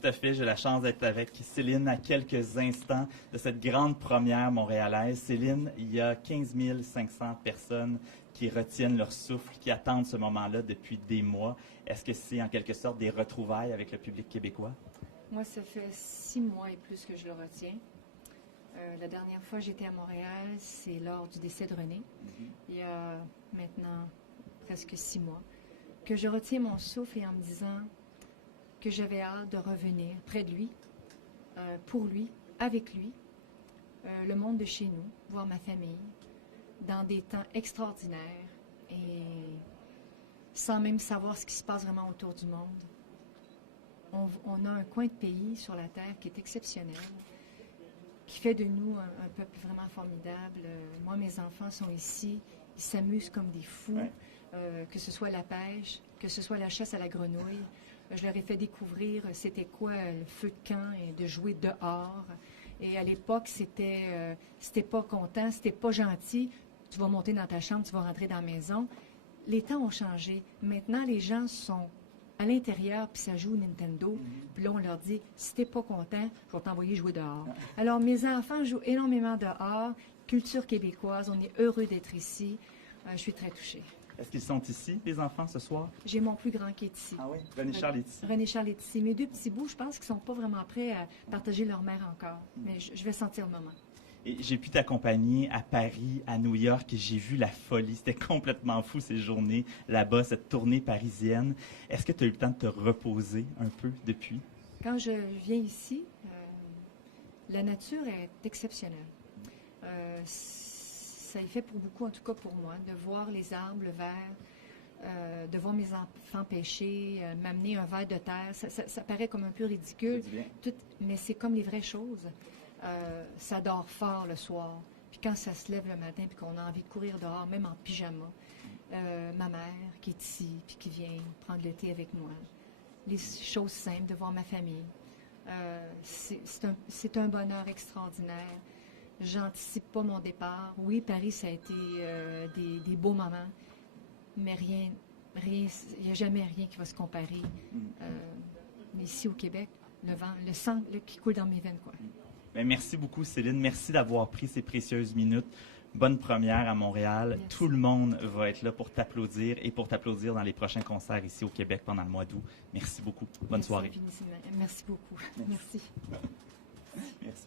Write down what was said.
Tout à fait, j'ai la chance d'être avec Céline à quelques instants de cette grande première montréalaise. Céline, il y a 15 500 personnes qui retiennent leur souffle, qui attendent ce moment-là depuis des mois. Est-ce que c'est en quelque sorte des retrouvailles avec le public québécois? Moi, ça fait 6 mois et plus que je le retiens. La dernière fois que j'étais à Montréal, c'est lors du décès de René, il y a maintenant presque 6 mois, que je retiens mon souffle et en me disant que j'avais hâte de revenir près de lui, pour lui, avec lui, le monde de chez nous, voir ma famille, dans des temps extraordinaires et sans même savoir ce qui se passe vraiment autour du monde. On a un coin de pays sur la Terre qui est exceptionnel, qui fait de nous un peuple vraiment formidable. Moi, mes enfants sont ici, ils s'amusent comme des fous, que ce soit la pêche, que ce soit la chasse à la grenouille. Je leur ai fait découvrir c'était quoi le feu de camp et de jouer dehors. Et à l'époque, c'était pas content, c'était pas gentil. Tu vas monter dans ta chambre, tu vas rentrer dans la maison. Les temps ont changé. Maintenant, les gens sont à l'intérieur, puis ça joue au Nintendo. Puis là, on leur dit, si t'es pas content, je vais t'envoyer jouer dehors. Alors, mes enfants jouent énormément dehors. Culture québécoise, on est heureux d'être ici. Je suis très touchée. Est-ce qu'ils sont ici, les enfants, ce soir? J'ai mon plus grand qui est ici. Ah oui? René-Charles est ici. René-Charles est ici. Mes deux petits bouts, je pense qu'ils sont pas vraiment prêts à partager leur mère encore. Mais je vais sentir le moment. Et j'ai pu t'accompagner à Paris, à New York, et j'ai vu la folie. C'était complètement fou ces journées là-bas, cette tournée parisienne. Est-ce que tu as eu le temps de te reposer un peu depuis? Quand je viens ici, la nature est exceptionnelle. Ça y fait pour beaucoup, en tout cas pour moi, de voir les arbres, le vert, de voir mes enfants pêcher, m'amener un verre de terre. Ça paraît comme un peu ridicule, mais c'est comme les vraies choses. Ça dort fort le soir. Puis quand ça se lève le matin, puis qu'on a envie de courir dehors, même en pyjama, ma mère qui est ici, puis qui vient prendre le thé avec moi. Les choses simples, de voir ma famille. C'est un bonheur extraordinaire. J'anticipe pas mon départ. Oui, Paris, ça a été des beaux moments, mais il n'y a jamais rien qui va se comparer. Ici au Québec, le vent, le sang qui coule dans mes veines, quoi. Bien, merci beaucoup, Céline. Merci d'avoir pris ces précieuses minutes. Bonne première à Montréal. Merci. Tout le monde va être là pour t'applaudir et pour t'applaudir dans les prochains concerts ici au Québec pendant le mois d'août. Merci beaucoup. Bonne soirée. Merci beaucoup. Merci. Merci.